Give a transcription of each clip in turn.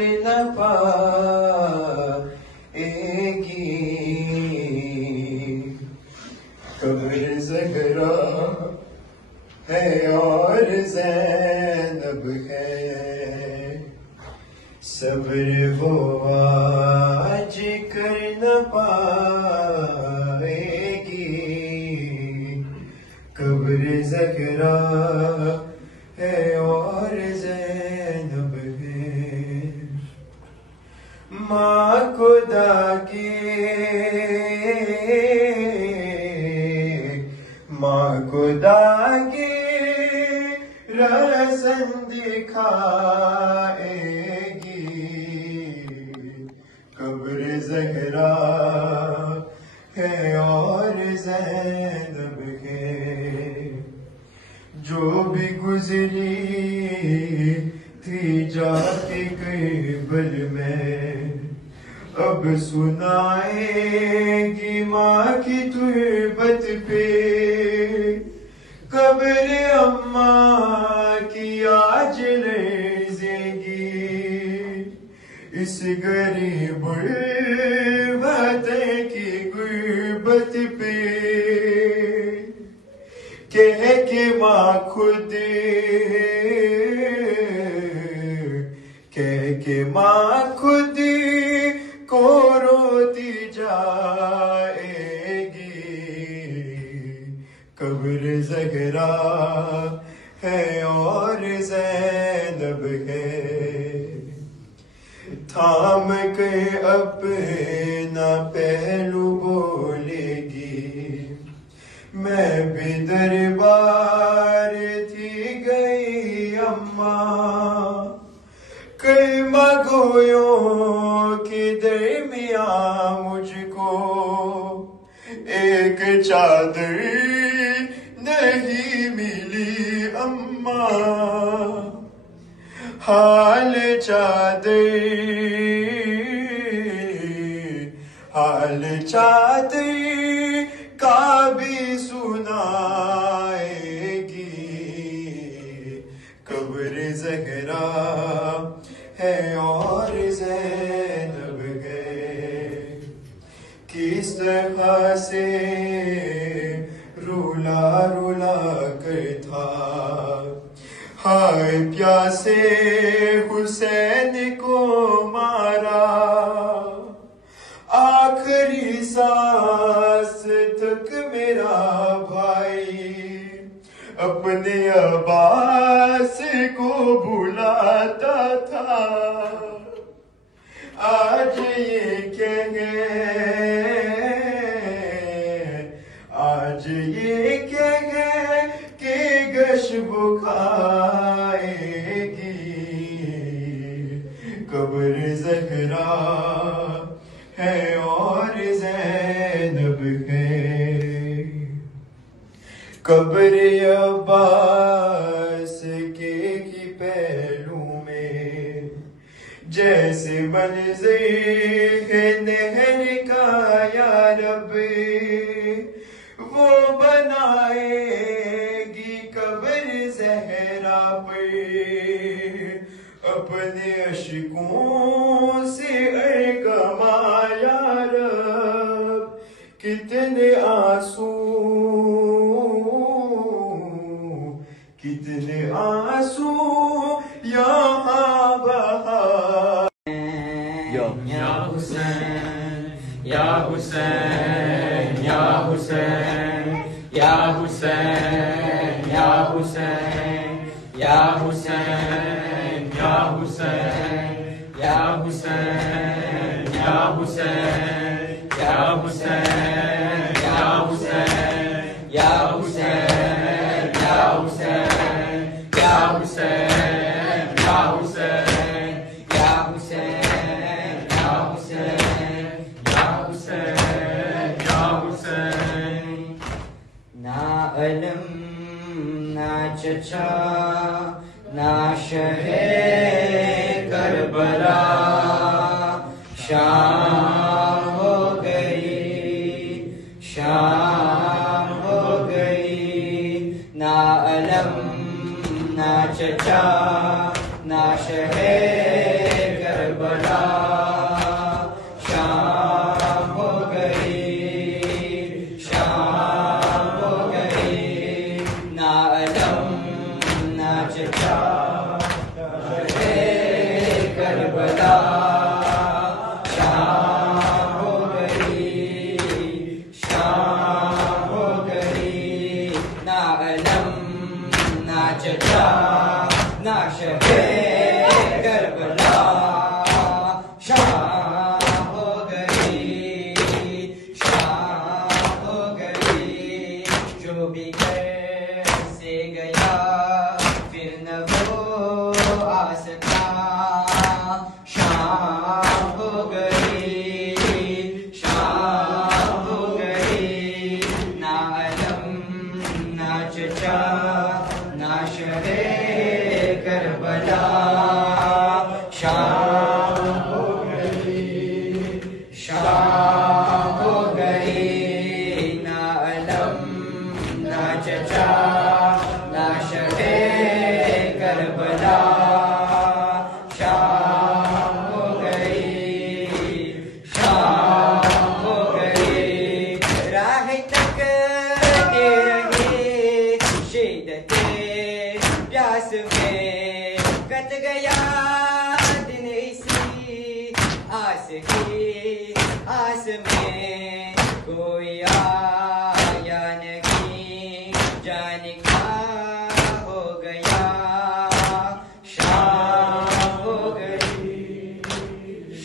نہ پائے گی قبر زہرا ہے اور زینب ہے، صبر وہ آج کر نہ پائے گی قبر زہرا ہے اور زینب ہے، ماں کو داغے رسن دکھائے گی قبر زہرا ہے اور زینب ہے، جو بھی گزری تھی جا کے کربل میں اب سنائے گی ماں کی تربت پہ، قبر اماں کی آج لرزے گی اس غریب وطن کی غربت پہ، کہہ کے ماں خود کو روتی جائے گی قبر زہرا ہے اور زینب ہے، تھام کے اپنا پہلو بولے گی میں بھی دربار تھی گئی اماں، کلمہ گویوں کے درمیان مجھ کو ایک چادر نہیں ملی اماں، حال چادر کا بھی سنائے گی قبر زہرا ہے اور زینب ہے، کس طرح سے رولا کر تھا ہائے پیاسے حسین کو مارا، آخری سانس تک میرا بھائی اپنے عباس کو بلاتا تھا، آج یہ کہے کہ گشب کھائے گی قبر زہرا ہے اور زینب ہے، قبر عباس کے کی پہلو میں جیسے منظر ہے نہر کا یا رب وہ بنائے گی قبر زہرا پر اپنے اشکوں سے ارکما یا رب، کتنے آنسو یہاں بہا، یا حسین یا حسین یا حسین یا حسین یا حسین یا حسین یا حسین یا حسین یا حسین یا حسین یا حسین یا حسین یا حسین یا حسین یا حسین یا حسین یا حسین یا حسین یا حسین نا علم شام ہو گئی، شام ہو گئی، نہ علم نہ چچا نہ شہر کربلا، شام ہو گئی، شام ہو گئی، نہ علم نہ چچا نہ شہر کربلا، شام ہو گئی، شام ہو گئی، راہ تک دے رہے شدت پیاس میں کٹ گیا دن اسی آس کی آس میں، کوئی آیا نہیں جانے کا ہو گیا، شام ہو گئی،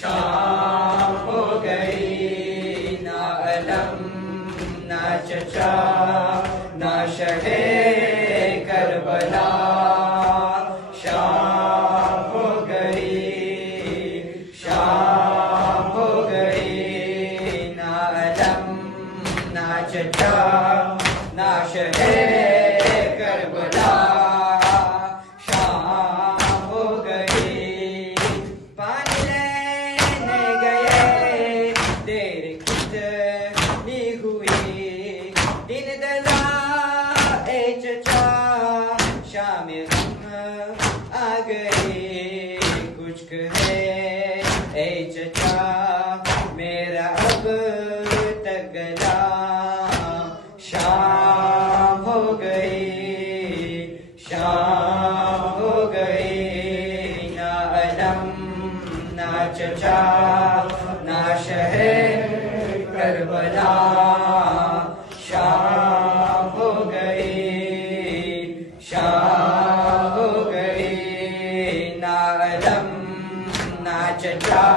شام ہو گئی، نہ علم نہ چچا نہ شہر کربلا، شام ہو گئی، شام ہو گئی، نہ علم نہ چچا نہ شہر کربلا، شام ہو گئی، پانی لینے گئے دیر کتنی ہوئی، دن دلا اے چچا شام غم آ گئی، کچھ کہے اے چچا میرا اب تک گلا، شام ہو گئی، شام ہو گئی، نہ علم نہ چچا نہ شہر کربلا، شام ہو گئی، شام ہو گئی، نہ علم نہ چچا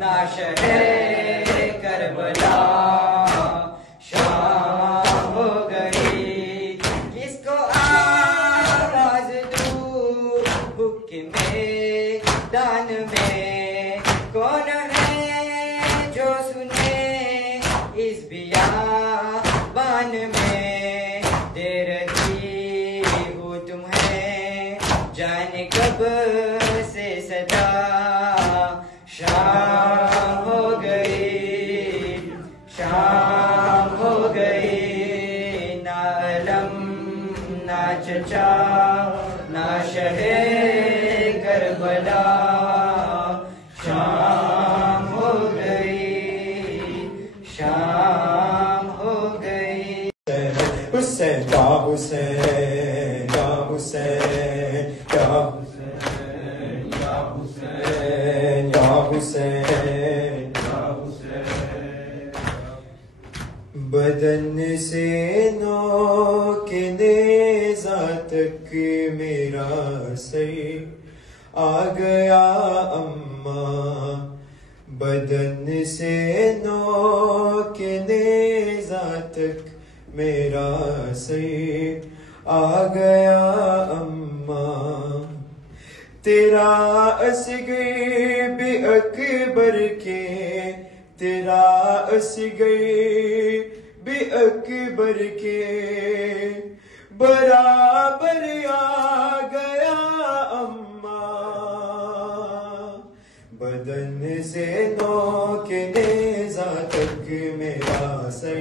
نہ شہر کربلا، شام ہو گئی، کس کو آواز دوں حکم میدان میں، کون ہے جو سنے اس بیابان میں، دے رہی ہوں تمہیں جانے کب سے صدا، شام ہو گئی، شام ہو گئی، نہ علم نہ چچا نہ شہر کربلا، شام ہو گئی، شام ہو گئی، حسین یا حسین یا حسین یا حسین یا حسین یا حسین یا حسین، بدن سے نوک نیزہ تک میرا سر آ گیا اماں، بدن سے نوک نیزہ تک میرا سر آ گیا اماں، تیرا اصغر بھی اکبر کے، تیرا اصغر بھی اکبر کے برابر آ گیا اماں، بدن سے نوک نیزہ تک میرا سر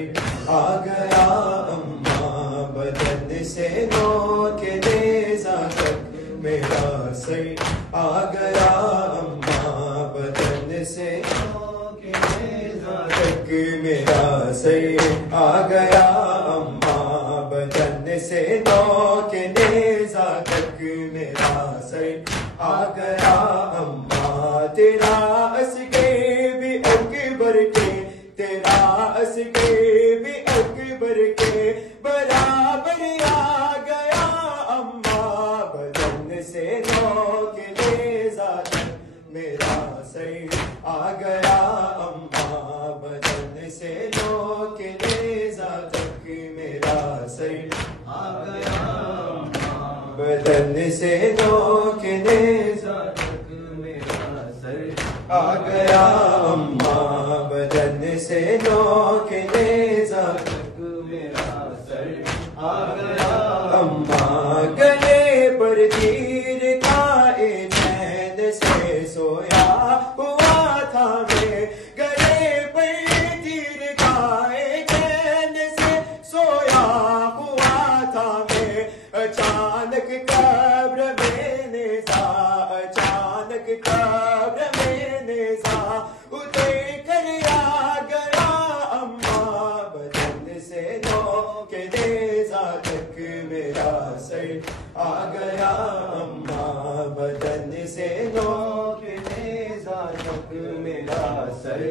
آ گیا اماں، بدن سے نوک نیزہ تک میرا سر آ گیا اماں، بدن سے نوک نیزہ تک میرا سر آ گیا اماں، بدن سے نوک نیزہ تک میرا سر آ گیا اماں، تیرا اصغر بھی اکبر کے، تیرا اصغر بھی اکبر کے برابر آ گیا اماں، بدن سے نوک نیزہ تک میرا سر آ گیا اماں، بدن سے نوک نیزہ تک میرا سر آ گیا اماں، بدن سے نوک نیزہ تک میرا سر سر آ گیا اماں بدن سے نوک نیزہ تک میرا سر آ گیا اماں گلے پر تیر کھائے چین سے سویا ہوا تھا میں گلے پر تیر کھائے چین سے سویا ہوا تھا میں اچانک قبر میں نیزا اچانک قبر میں نیزا اتر کر آ گیا اماں بدن سے نوک نیزا تک میرا سر آ گیا اماں بدن سے نوک نیزا تک میرا سر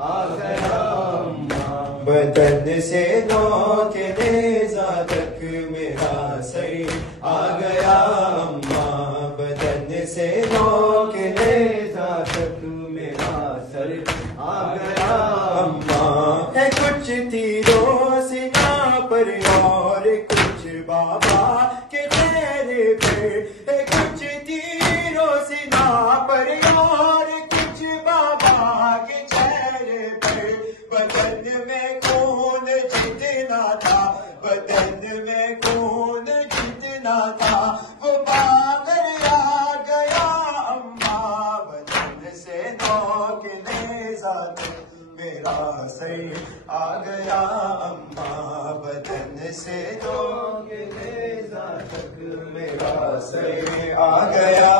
آ گیا اماں بدن سے نوک نیزا تک میرا سر آ گیا اماں بدن سے نوک نیزا تک میرا سر آ گیا اماں ہے کچھ تیروں سنا پر اور کچھ بابا کے چہرے پہ ہے کچھ تیروں سنا پر اور کچھ بابا کے چہرے پہ بدن میں خون جتنا تھا بدن میں خون جتنا تھا وہ باہر آ گیا اماں بدن سے نوک نیزا تک میرا سر آ گیا اماں بدن سے نوک نیزا تک میرا سر آ گیا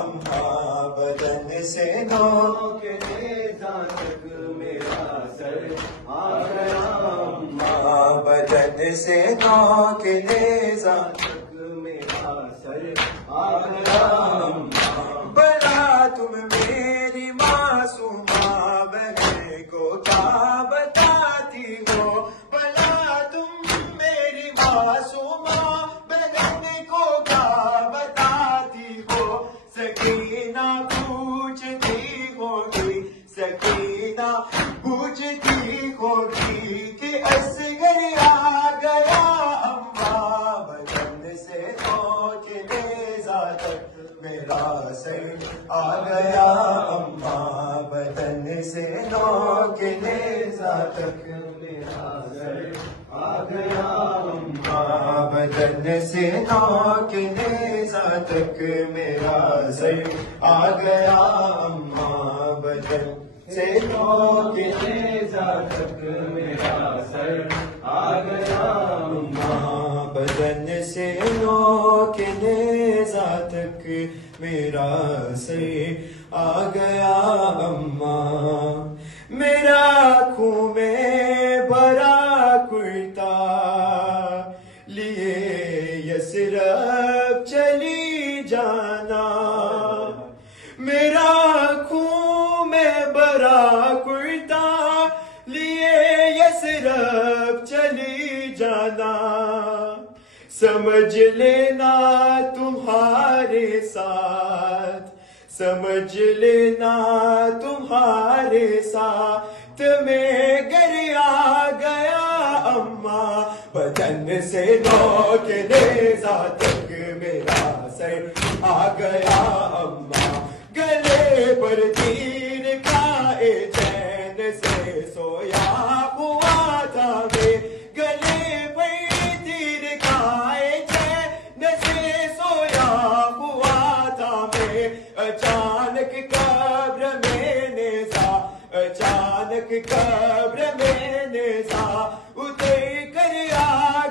اماں بدن سے نوک نیزا تک میرا سر آ گیا اماں بدن سے نوک نیزا تک میرا سر آ گیا اماں بلا تم میری معصومہ بہن کو کیا بتاتی ہو بلا تم میری معصومہ بہن کو کیا بتاتی ہو سکینہ پوچھتی ہوگی سکینہ پوچھتی ہوگی کہ اصغر آ گیا اماں بدن سے نوک نیزا تک میرا سر آ گیا اماں بدن سے نوک نیزا تک میرا سر آ گیا اماں بدن سے نوک نیزا تک میرا سر آ گیا اماں بدن سے نوک نیزا تک میرا سر آ گیا اماں بدن سے نوک نیزا تک میرا سر آ گیا اماں میرا خون میں بھرا کرتا لیے یثرب چلی جانا میرا خون میں بھرا کرتا لیے یثرب چلی جانا سمجھ لینا تمہارے ساتھ سمجھ لینا تمہارے ساتھ میں گر آ گیا اماں بدن سے نوک نیزا تک میرا سر آ گیا اماں گلے پر تیر کھائے چین سے سویا ہوا تھا میں گلے پر تیر کھائے چین سے سویا ہوا تھا میں اچانک قبر میں نیزا اچانک قبر میں نیزا اتر کر آ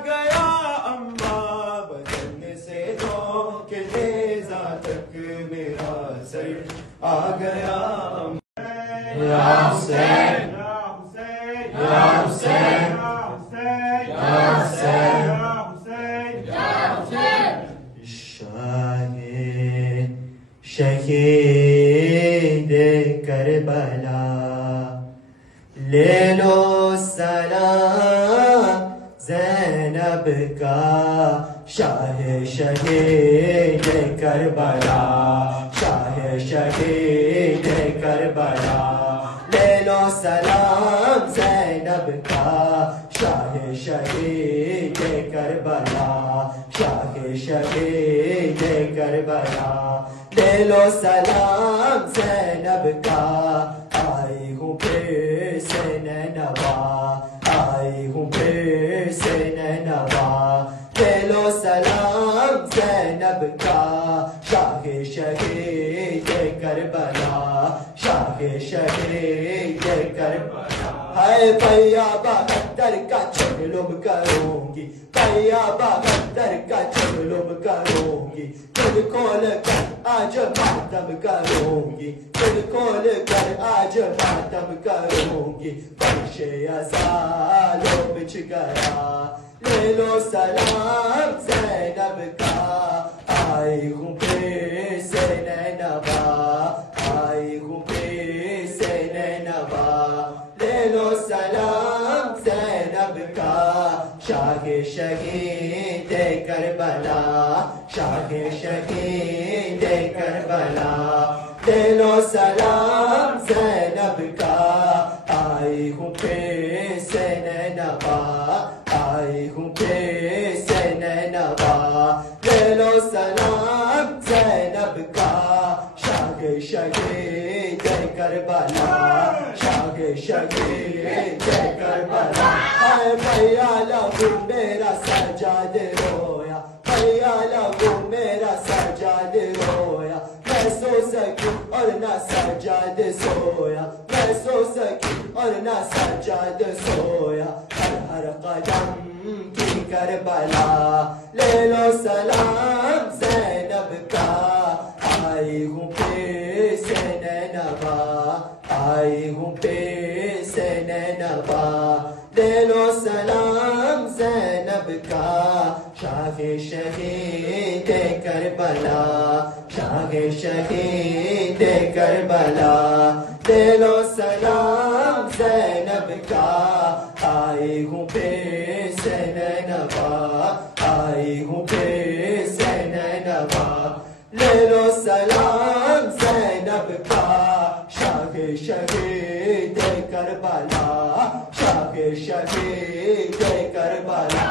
گیا اماں بدن سے نوک نیزا تک میرا سر آ گیا یا حسین یا حسین یا حسین شاہ شہید کربلا لے لو سلام زینب کا شاہ شہید کربلا شاہ شہید کربلا لے لو سلام زینب کا شاہ شہید کربلا شاہ شہید کربلا لے لو سلام زینب کا آئی ہوں پھر سے نینوا آئی ہوں پھر سے نینوا لے لو سلام زینب کا شاہ شہید کربلا شاہ شہید کربلا ہے پیا بہتر کا چگلم کروں گی پیا بہتر کا چگلم کروں گی دل کھول کر آج ماتم کروں گی دل کھول کر آج ماتم کروں گی فرش ازالوں بچھ گیا لے لو سلام زینب کا آئی ہوں پھر سے نینوا آئی ہوں پھر سے نینوا لے لو سلام زینب کا شاہ شہید کربلا شاہ شہید کربلا لے لو سلام زینب کا آئی ہوں پھر سے نینوا آئی ہوں پھر سے نینوا لے لو سلام زینب کا شاہ شہید کربلا شاہ شہید کربلا اے بھیا لہو میرا سجاد رویا بھیا لہو میرا سجاد رویا میں سو سکی اور نہ سجاد سویا میں سو سکی اور نہ سجاد سویا ہر ہر قدم کی کربلا لے لو سلام زینب کا آئی ہوں پھر سے نینوا آئی ہوں پھر سے نینوا لے لو سلام زینب کا شاہ شہید کربلا شاہ شہید کربلا لے لو سلام زینب کا آئی ہوں پھر سے نینوا آئی ہوں پھر سے نینوا لے لو سلام زینب کا شاہ شہید کربلا شاہ شہید کربلا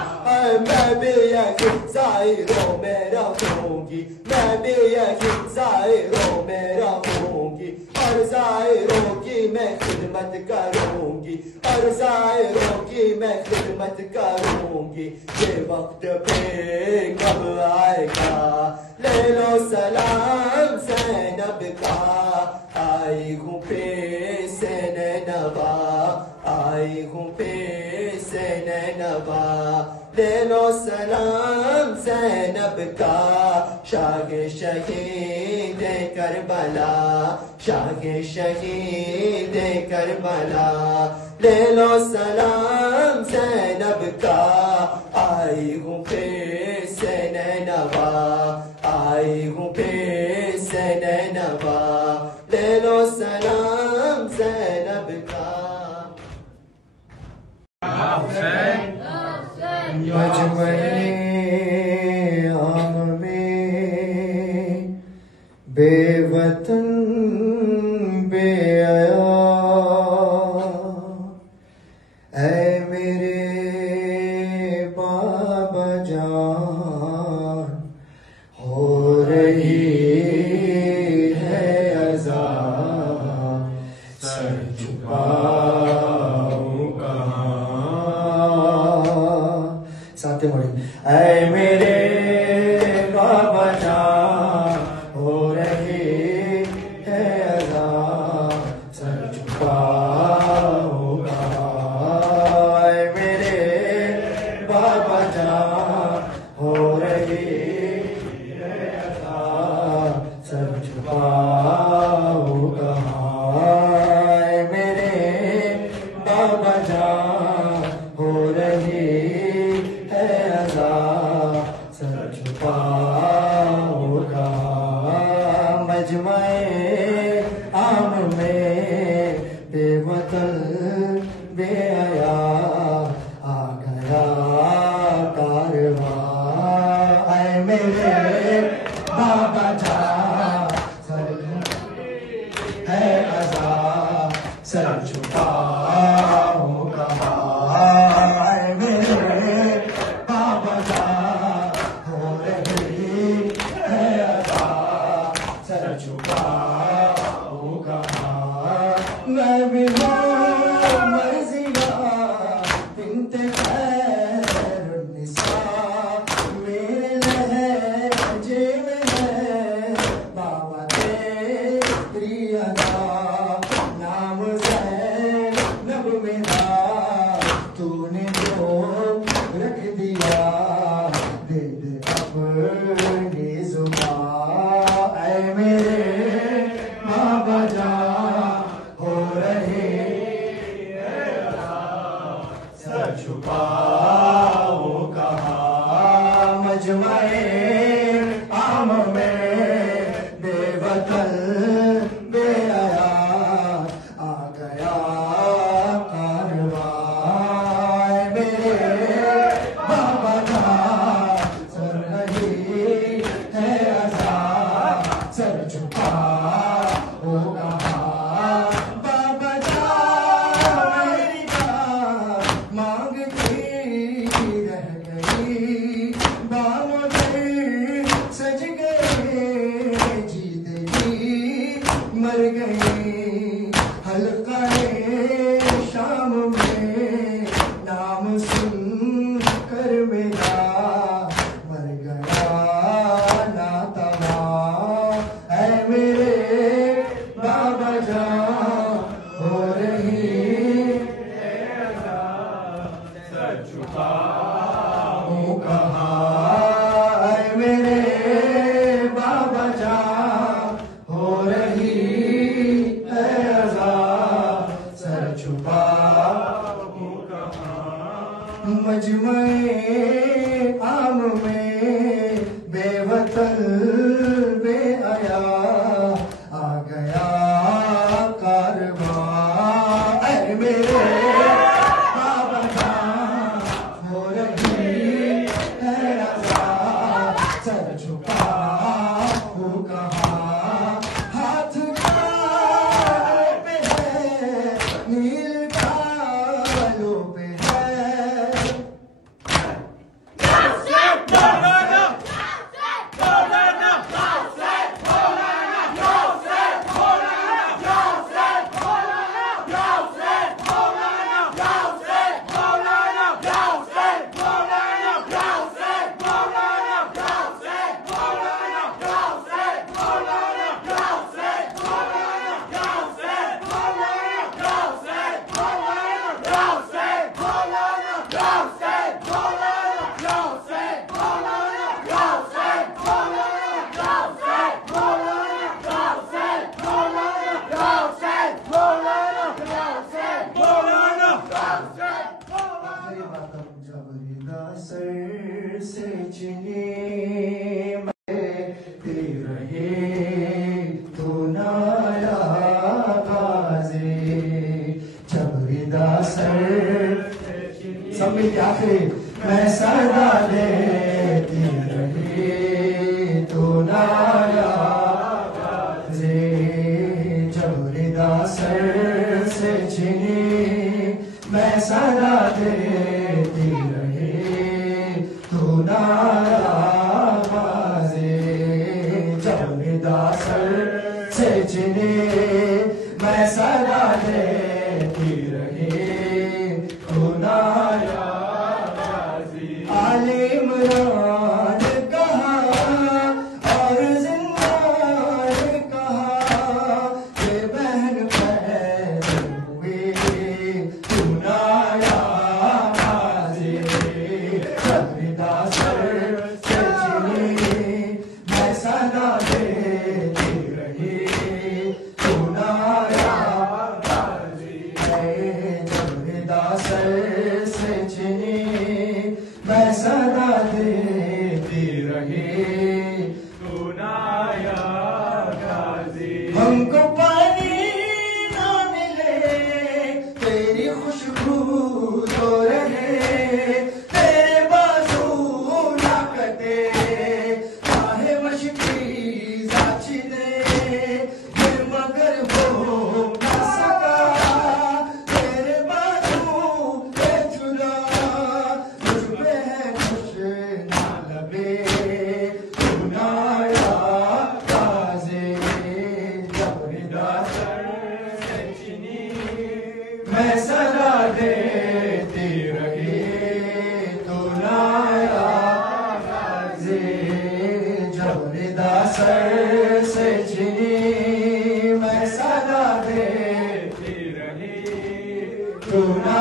میں بھی یقین ظاہروں میں رہوں گی میں بھی یقین ظاہروں میں رہوں گی اور ظاہروں کی میں خدمت کروں گی اور ظاہروں کی میں خدمت کروں گی یہ وقت پھر کب آئے گا لے لو سلام زینب کا آئی ہوں پھر سے نینوا آئی ہوں پھر سے نینوا لے لو سلام زینب کا شاہ شہید کربلا شاہ شہید کربلا لے لو سلام زینب کا آئی ہوں پھر سے نینوا آئی ہوں پھر سے نینوا لے لو سلام زینب کا مجمع عام میں بے وطن بے عیا اے میرے بابا جان ہو رہی ہے عزا سر جھکاؤں کہاں ساتھ مڑی اے میرے بابا جان ہو رہی ہے عزا سر جھکاؤں کہاں اے میرے بابا جان ہو رہی ہے عزا سر جھکاؤں کہاں اے میرے بابا جان ہو رہی ہے عزا سر جھکاؤں کہاں مجمع عام میں بے وطن بے حیا آ گیا کارواں اے میرے بابا جان سر ہے عزا سر جھکاؤں کہاں اے میرے بابا جان ہو رہی ہے عزا سر میں بھی ہوں مرضیہ بنت خیر النساء میرے لہجے میں ہے بابا تیری ادا نام زینب میرا تو نے جو رکھ دیا دے دے اپنی زبان اے میرے بابا جان ہو رہے سر چھپاؤ کہاں مجمع عام میں بے وطن بے حیا آ گیا کارواں میرے بابا جان سر نہیں ہے عزا سر چھپاؤ کہاں بابا جان میری جان مانگتی رہ گئی بام دل سج گئے جیت جی مر گئی حلقہ شام میں نام سن کر میرا مر گیا ناتواں اے میرے بابا جان ہو رہی سر چھپاؤ کہاں اے میرے بابا جان ہو رہی ہے عزا سر چھپاؤ مجمع عام میں بے وطن بے حیا آ گیا کارواں اے میرے بابا جان ہو رہی ہے عزا سر چھپاؤ کہاں ہاتھ کار پہ ہے نیل بالوں پہ ہے سر سے چنی میں رہے تو نایا غازی جبریدہ سر سب مل کے آخری میں سردا لیتی رہی تو نایا غازی جبریدہ سر سے چنی میں سردا دیتی رہی تو نایا غازی جبریدہ سر سے چنی میں سردا دیتی رہی تو نایا غازی آل عمران کہا اور زندان کہا کہ بہن پیدا ہوئی تو نایا غازی جبریدہ سر سے چنی میں سدا دیتی رہی تو نایا غازی میں صدا دیتی رہی تو نایا غازی جب ندا سر سے چنی میں صدا دیتی رہی تو نایا